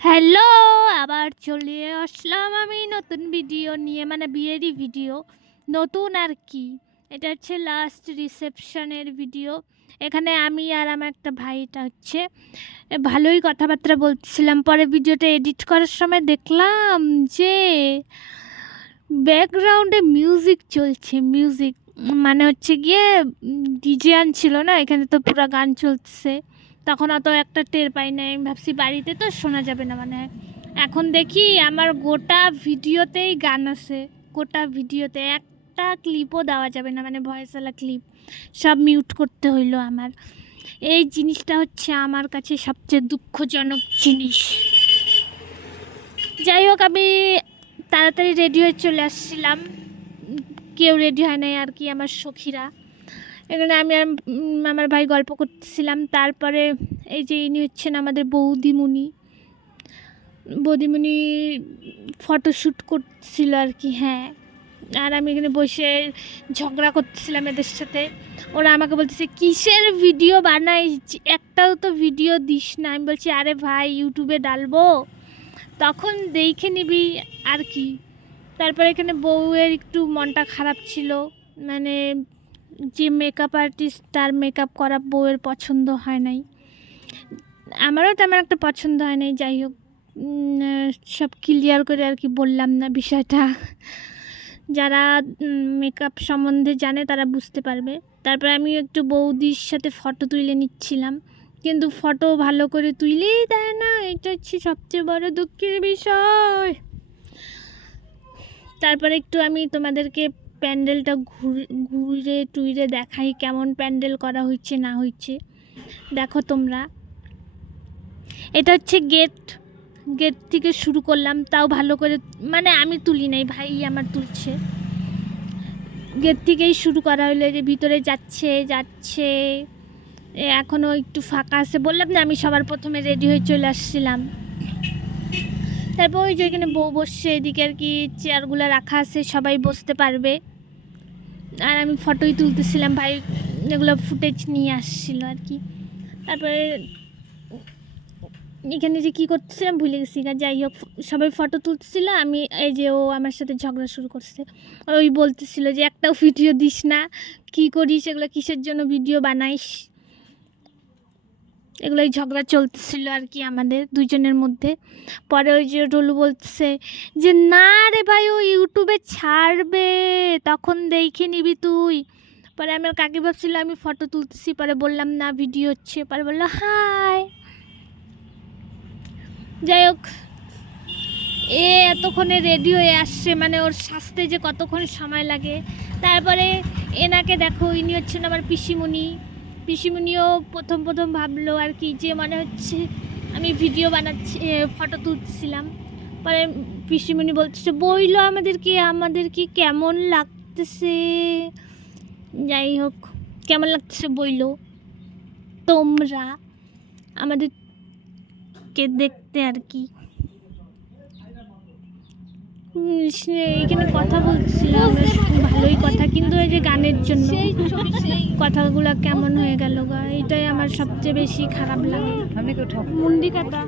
Hello, আবার চলে আসলাম আমি নতুন ভিডিও নিয়ে, মানে বিয়েরই ভিডিও। নতুন আর কি, এটা হচ্ছে লাস্ট রিসেপশনের ভিডিও। এখানে আমি আর আমার একটা ভাইটা হচ্ছে ভালোই কথাবার্তা বলছিলাম। পরে ভিডিওটা এডিট করার সময় দেখলাম যে ব্যাকগ্রাউন্ডে মিউজিক চলছে। মিউজিক মানে হচ্ছে গিয়ে ডিজে আনছিল না, এখানে তো পুরো গান চলছে। তখন অত একটা টের পাই নাই, আমি ভাবছি বাড়িতে তো শোনা যাবে না মানে। এখন দেখি আমার গোটা ভিডিওতেই গান আছে, গোটা ভিডিওতে একটা ক্লিপও দেওয়া যাবে না, মানে ভয়েসওয়ালা ক্লিপ সব মিউট করতে হইলো আমার। এই জিনিসটা হচ্ছে আমার কাছে সবচেয়ে দুঃখজনক জিনিস। যাই হোক, আমি তাড়াতাড়ি রেডি হয়ে চলে আসছিলাম, কেউ রেডি হয় নাই আর কি, আমার সখীরা। এখানে আমি আর আমার ভাই গল্প করতেছিলাম। তারপরে এই যে ইনি হচ্ছেন আমাদের বৌদিমণি ফটোশ্যুট করছিল আর কি। হ্যাঁ, আর আমি এখানে বসে ঝগড়া করতেছিলাম এদের সাথে। ওরা আমাকে বলতেছে কিসের ভিডিও বানাইস, একটাও তো ভিডিও দিস না। আমি বলছি আরে ভাই ইউটিউবে ডালবো, তখন দেখে নিবি আর কি। তারপরে এখানে বউয়ের একটু মনটা খারাপ ছিল, মানে যে মেকআপ আর্টিস্ট তার মেকআপ করা বউয়ের পছন্দ হয় নাই, আমারও তেমন একটা পছন্দ হয় নাই। যাই হোক, সব ক্লিয়ার করে আর কি বললাম না বিষয়টা। যারা মেকআপ সম্বন্ধে জানে তারা বুঝতে পারবে। তারপরে আমি একটু বৌদির সাথে ফটো তুলে নিচ্ছিলাম, কিন্তু ফটো ভালো করে তুলেই দেয় না, এটা হচ্ছে সবচেয়ে বড় দুঃখের বিষয়। তারপরে একটু আমি তোমাদেরকে প্যান্ডেলটা ঘুরে টুইরে দেখাই, কেমন প্যান্ডেল করা হচ্ছে না হচ্ছে। দেখো তোমরা, এটা হচ্ছে গেট থেকে শুরু করলাম, তাও ভালো করে মানে আমি তুলি নাই, ভাই আমার তুলছে। গেট থেকেই শুরু করা হলো, যে ভিতরে যাচ্ছে এখনও একটু ফাঁকা আছে। বললাম না আমি সবার প্রথমে রেডি হয়ে চলে আসছিলাম। তারপর ওই যে এখানে বউ বসছে, এদিকে আর কি চেয়ারগুলো রাখা আছে, সবাই বসতে পারবে। আর আমি ফটোই তুলতেছিলাম, ভাই এগুলো ফুটেজ নিয়ে আসছিল আর কি। তারপরে এখানে যে কী করতেছিলাম ভুলে গেছি। যাই হোক, সবাই ফটো তুলতেছিল, আমি এই যে ও আমার সাথে ঝগড়া শুরু করছে। ওই বলতেছিল যে একটাও ভিডিও দিস না, কী করিস এগুলো, কিসের জন্য ভিডিও বানাইস। এগুলোই ঝগড়া চলতেছিল আর কি আমাদের দুজনের মধ্যে। পরে ওই যে রোলু বলতেছে যে না রে ভাই, ও ইউটিউবে ছাড়বে, তখন দেখে নিবি তুই। পরে আমার কাকি ভাবছিল আমি ফটো তুলতেছি, পরে বললাম না ভিডিও হচ্ছে, পরে বললো হাই। যাই হোক, এতক্ষণে রেডি হয়ে আসছে, মানে ওর সাজতে যে কতক্ষণ সময় লাগে। তারপরে এনাকে দেখো, ইনি হচ্ছেন আমার পিসিমণিও প্রথম ভাবলো আর কি যে মনে হচ্ছে আমি ভিডিও বানাচ্ছি, ফটো তুলছিলাম। পরে পিসিমণি বলতেছে বইলো আমাদেরকে কেমন লাগতেছে। যাই হোক, কেমন লাগতেছে বইলো তোমরা আমাদেরকে দেখতে আর কি। এখানে কথা বলছিলাম ভালোই কথা, কিন্তু এই যে গানের জন্য কথাগুলো কেমন হয়ে গেল গা, এটাই আমার সবচেয়ে বেশি খারাপ লাগে। মুন্ডি কাটা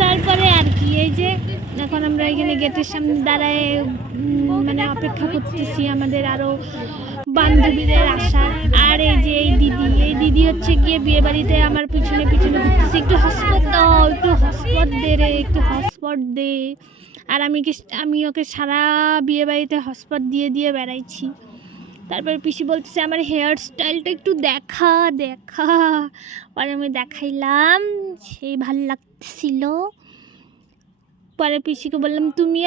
তারপরে আর কি, এই যে এখন আমরা এখানে গেটের সামনে দাঁড়ায় মানে অপেক্ষা করতেছি আমাদের আরও বান্ধবীদের আসার। আর এই যে এই দিদি হচ্ছে গিয়ে বিয়ে বাড়িতে আমার পিছনে ঘুরতেছে, একটু হটস্পট দাও, একটু হটস্পট দে রে, একটু হটস্পট দে। আর আমি ওকে সারা বিয়ে বাড়িতে হটস্পট দিয়ে বেড়াইছি। তারপরে পিসি বলতেছে আমার হেয়ার স্টাইলটা একটু দেখা। পরে আমি দেখাইলাম, সেই ভাল লাগছিল। পরে পিসিকে বললাম তুমি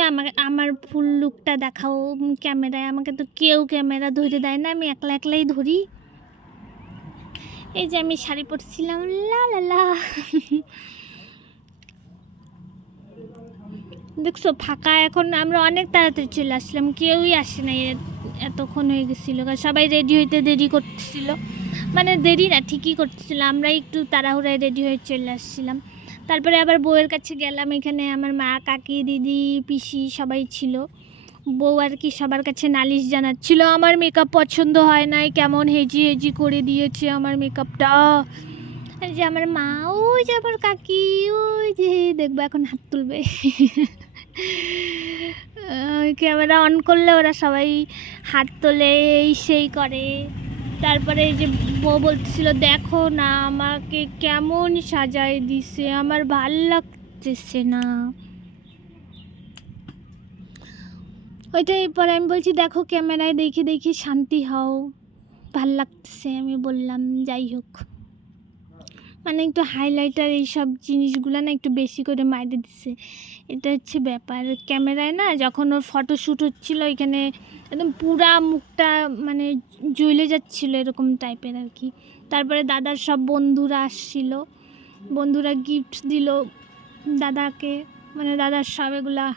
আমার ফুল লুকটা দেখাও ক্যামেরায়, আমাকে তো কেউ ক্যামেরা ধরে দেয় না, আমি একলাই ধরি। এই যে আমি শাড়ি পরছিলাম, লা লা লা। দেখছো ফাঁকা, এখন আমরা অনেক তাড়াতাড়ি চলে আসলাম, কেউই আসে নাই, এতক্ষণ হয়ে গেছিলো। সবাই রেডি হইতে দেরি করতেছিল, মানে দেরি না ঠিকই করতেছিল, আমরা একটু তাড়াহুড়ায় রেডি হয়ে চলে আসছিলাম। তারপরে আবার বউয়ের কাছে গেলাম, এখানে আমার মা, কাকি, দিদি, পিসি সবাই ছিল। বউ আর কি সবার কাছে নালিশ জানাচ্ছিল আমার মেকআপ পছন্দ হয় নাই, কেমন হেজি হেজি করে দিয়েছে আমার মেকআপটা। আর যে আমার মা, ওই যে আমার কাকি, ওই যে দেখবো এখন হাত তুলবে। ক্যামেরা অন করলে ওরা সবাই হাত তোলে, এই সেই করে। তারপরে এই যে বউ বলতেছিল দেখো না আমাকে কেমন সাজায় দিছে, আমার ভাল লাগতেছে না। ওইটাই পরে আমি বলছি দেখো ক্যামেরায় দেখে দেখে শান্তি হও, ভাল লাগতেছে। আমি বললাম যাই হোক, মানে একটু হাইলাইটার এইসব জিনিসগুলো না একটু বেশি করে মাইরে দিচ্ছে, এটা হচ্ছে ব্যাপার। ক্যামেরায় না যখন ওর ফটোশ্যুট হচ্ছিলো এখানে একদম পুরা মুখটা মানে জ্বলে যাচ্ছিলো এরকম টাইপের আর কি। তারপরে দাদার সব বন্ধুরা আসছিল, বন্ধুরা গিফট দিল দাদাকে, মানে দাদার সব এগুলা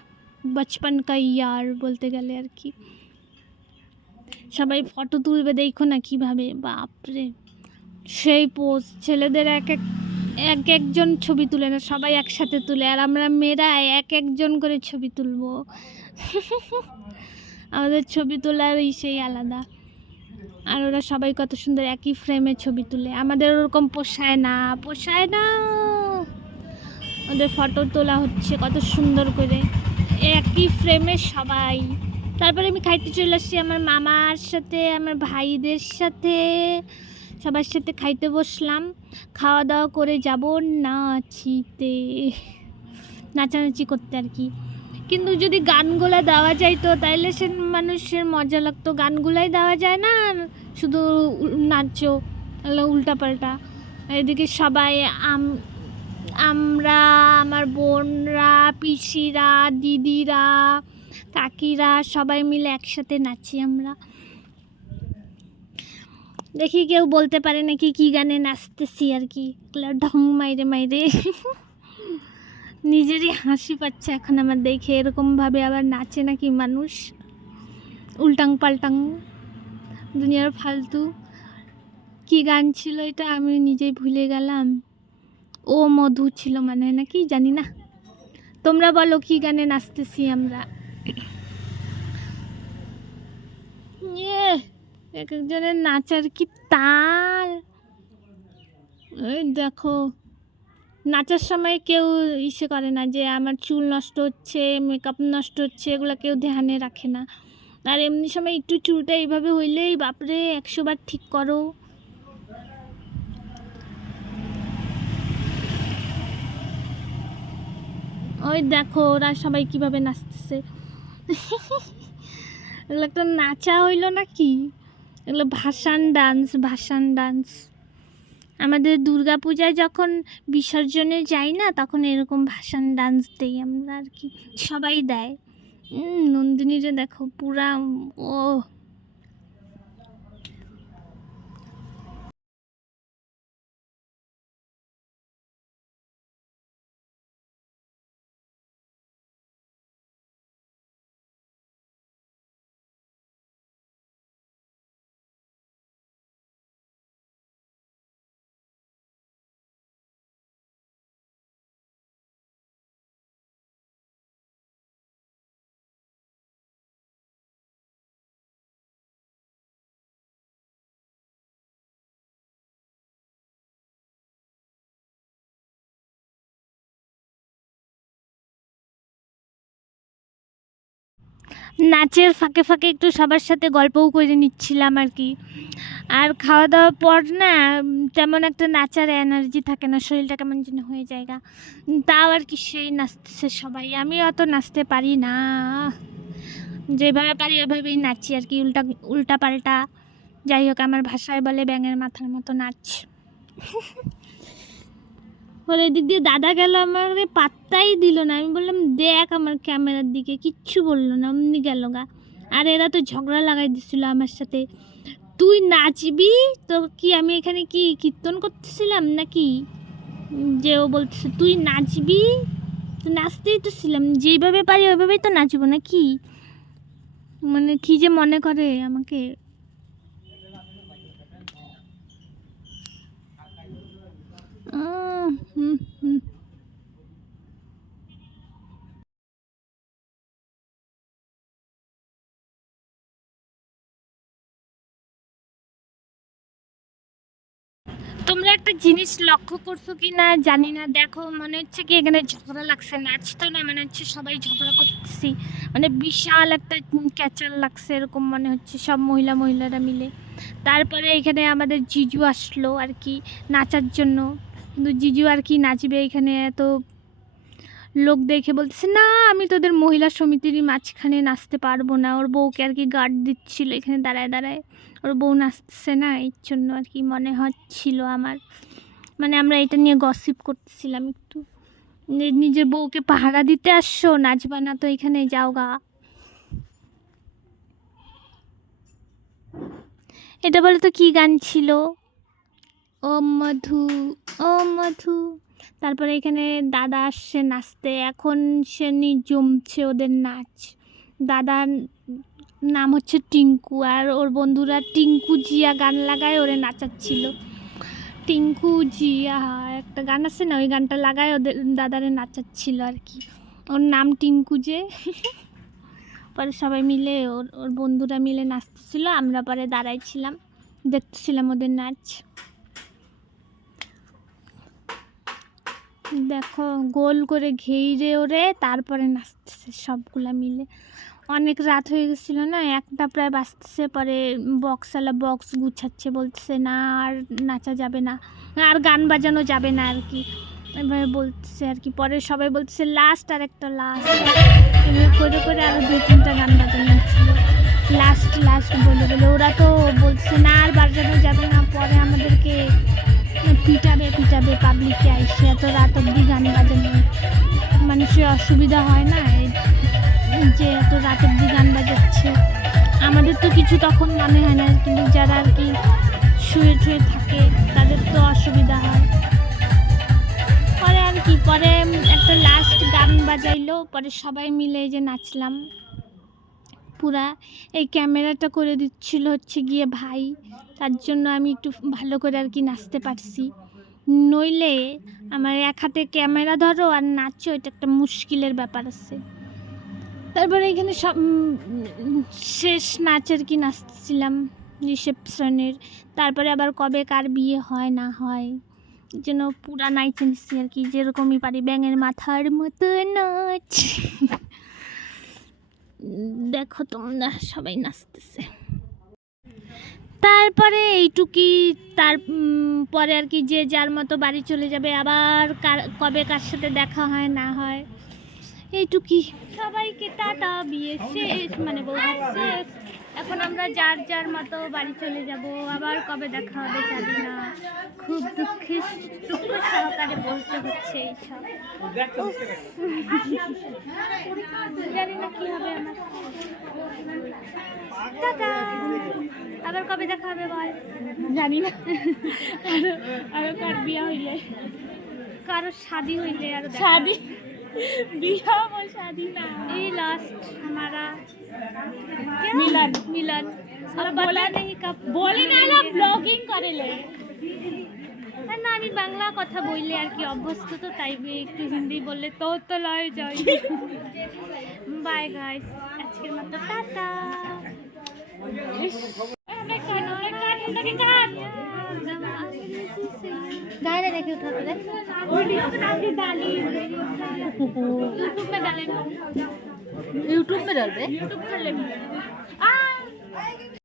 বচপন কা ইয়ার বলতে গেলে আর কি। সবাই ফটো তুলবে দেখো না কীভাবে, বাপরে সেই পোজ। ছেলেদের এক একজন ছবি তুলে না, সবাই একসাথে তুলে, আর আমরা মেয়েরা এক একজন করে ছবি তুলবো। আমাদের ছবি তোলার সেই আলাদা। আর ওরা সবাই কত সুন্দর একই ফ্রেমে ছবি তুলে, আমাদের ওরকম পোষায় না, পোষায় না। ওদের ফটো তোলা হচ্ছে কত সুন্দর করে একই ফ্রেমে সবাই। তারপরে আমি খাইতে চলে আসছি আমার মামার সাথে, আমার ভাইদের সাথে, সবার সাথে খাইতে বসলাম। খাওয়া দাওয়া করে যাব নাচিতে, নাচানাচি করতে আর কি। কিন্তু যদি গানগুলা দেওয়া যাইতো তাইলে সে মানুষের মজা লাগতো। গানগুলাই দেওয়া যায় না, শুধু নাচো উল্টাপাল্টা। এদিকে সবাই আমরা, আমার বোনরা, পিসিরা, দিদিরা, কাকিরা সবাই মিলে একসাথে নাচি আমরা। দেখি কেউ বলতে পারে নাকি কী গানে নাচতেছি আর কি, ঢং মাইরে মাইরে। নিজেরই হাসি পাচ্ছে এখন আমার দেখে, এরকমভাবে আবার নাচে নাকি মানুষ, উল্টাং পাল্টাং দুনিয়ার ফালতু। কি গান ছিল এটা আমি নিজেই ভুলে গেলাম। ও মধু ছিল মানে নাকি জানি না। তোমরা বলো কি গানে নাচতেছি আমরা। এক একজনের নাচার কি তাল। ওই দেখো নাচার সময় কেউ ইসে করে না যে আমার চুল নষ্ট হচ্ছে, মেকআপ নষ্ট হচ্ছে, এগুলো কেউ ধ্যানে রাখে না। আর এমনি সময় একটু চুলটা এইভাবে হইলেই বাপরে 100 বার ঠিক করো। ওই দেখো ওরা সবাই কিভাবে নাচতেছে। এগুলো একটা নাচা হইল নাকি, এগুলো ভাসান ডান্স, ভাসান ডান্স। আমাদের দুর্গা পূজায় যখন বিসর্জনে যাই না তখন এরকম ভাসান ডান্স দেই আমরা আর কি, সবাই দেয়। নন্দিনীরে দেখো পুরা, ও নাচের ফাঁকে ফাঁকে একটু সবার সাথে গল্পও করে নিচ্ছিলাম আর কি। আর খাওয়া দাওয়ার পর না তেমন একটা নাচার এনার্জি থাকে না, শরীরটা কেমন যেন হয়ে যায়। তাও আর কি সেই নাচতেছে সবাই, আমি অত নাচতে পারি না, যেভাবে পারি ওইভাবেই নাচি আর কি, উল্টা পাল্টা। যাই হোক আমার ভাষায় বলে ব্যাঙের মাথার মতো নাচ। ওর এদিক দিয়ে দাদা গেল, আমার পাত্তাই দিল না। আমি বললাম দেখ আমার ক্যামেরার দিকে, কিচ্ছু বললো না, অমনি গেল গা। আর এরা তো ঝগড়া লাগাই দিচ্ছিলো আমার সাথে, তুই নাচবি তো কি, আমি এখানে কি কীর্তন করতেছিলাম নাকি? যে ও বলতেছে তুই নাচবি, তো নাচতেই তো ছিলাম, যেইভাবে পারি ওইভাবেই তো নাচবো নাকি। মানে কি যে মনে করে আমাকে। হুম হুম। তোমরা একটা জিনিস লক্ষ্য করছো কি না জানি না, দেখো মনে হচ্ছে কি এখানে ঝগড়া লাগছে, নাচ তো না, মনে হচ্ছে সবাই ঝগড়া করতেছি, মানে বিশাল একটা ক্যাচাল লাগছে এরকম মনে হচ্ছে, সব মহিলারা মিলে। তারপরে এখানে আমাদের জিজু আসলো আর কি নাচার জন্য, কিন্তু জিজু আর কি নাচবে এখানে, এত লোক দেখে বলতেছে না আমি তোদের মহিলা সমিতিরই মাঝখানে নাচতে পারবো না। ওর বউকে আর কি গার্ড দিচ্ছিল এখানে দাঁড়ায়, ওর বউ নাচতেছে না, এই জন্য আর কি মনে হচ্ছিল আমার, মানে আমরা এটা নিয়ে গসিপ করতেছিলাম একটু, নিজের বউকে পাহারা দিতে আসছো, নাচবা না তো এখানে যাও গা। এটা বলে তো কি গান ছিল, ও মধু ও মধু। তারপরে এখানে দাদা আসছে নাচতে, এখন সে জমছে ওদের নাচ। দাদার নাম হচ্ছে টিঙ্কু, আর ওর বন্ধুরা টিঙ্কু জিয়া গান লাগায় ওরে নাচাচ্ছিল। টিঙ্কু জিয়া একটা গান আছে না, ওই গানটা লাগায় ওদের দাদারে নাচাচ্ছিল আর কি, ওর নাম টিঙ্কু যে। পরে সবাই মিলে ওর বন্ধুরা মিলে নাচতেছিল, আমরা পরে দাঁড়াইছিলাম দেখতেছিলাম ওদের নাচ। দেখো গোল করে ঘিরে ওরে তারপরে নাচতেছে সবগুলা মিলে। অনেক রাত হয়ে গেছিলো না, একটা প্রায় বাজতেছে, পরে বক্সওয়ালা বক্স গুছাচ্ছে, বলতেছে না আর নাচা যাবে না, আর গান বাজানো যাবে না আর কি, এভাবে বলতেছে আর কি। পরে সবাই বলতেছে লাস্ট, আর একটা লাস্ট, এভাবে করে করে আরও 2-3টা গান বাজানো ছিল, লাস্ট বলে ওরা তো বলছে না আর বাজানো যাবে না, পরে আমাদেরকে পিটাবে পাবলিকে আইসে, এত রাত অবধি গান বাজানো, মানুষের অসুবিধা হয় না যে এত রাত অবধি গান বাজাচ্ছে। আমাদের তো কিছু তখন মনে হয় না, কিন্তু যারা আর কি শুয়ে থাকে তাদের তো অসুবিধা হয়। পরে আর কি, পরে একটা লাস্ট গান বাজাইলো, পরে সবাই মিলে যে নাচলাম পুরা। এই ক্যামেরাটা করে দিচ্ছিল হচ্ছে গিয়ে ভাই, তার জন্য আমি একটু ভালো করে আর কি নাচতে পারছি, নইলে আমার এক হাতে ক্যামেরা ধরো আর নাচো, এটা একটা মুশকিলের ব্যাপার আছে। তারপরে এখানে সব শেষ নাচের কি নাচতেছিলাম রিসেপশনের, তারপরে আবার কবে কার বিয়ে হয় না হয় যেন পুরা নাচে নিচ্ছি আর কি, যেরকমই পারি ব্যাঙের মাথার মতো নাচ। দেখো তোমরা সবাই নাচতেছে। তারপরে এইটুকুই, তার পরে আর কি যে যার মতো বাড়ি চলে যাবে, আবার কবে কার সাথে দেখা হয় না হয় এইটুকুই। সবাইকে টাটা, বিয়ে শেষ, মানে বউ শেষ, এখন আমরা যার মতো বাড়ি চলে যাব, আবার কবে দেখা হবে জানি না, খুব দুঃখ সহকারে বলতে হচ্ছে এইসব, জানি না কি হবে আমার। টাটা, আবার কবে দেখা হবে বল, জানি না, আরো কার বিয়া হইলে, কারো শাদি হইলে, আর শাদি बिया वो शादी ना, ये लास्ट हमारा मिलन अब बोला नहीं कब बोले ना ला ब्लॉगिंग करे ले না, আমি বাংলা কথা বললে আর কি অভ্যস্ত, তো তাই একটু হিন্দি বললে তো লয় যায়। বাই গাইস, আজকের মতো টাটা। गाने देखिए उठा कर वीडियो बना के डाली, यूट्यूब में डाले, यूट्यूब में डाल दे, यूट्यूब कर ले।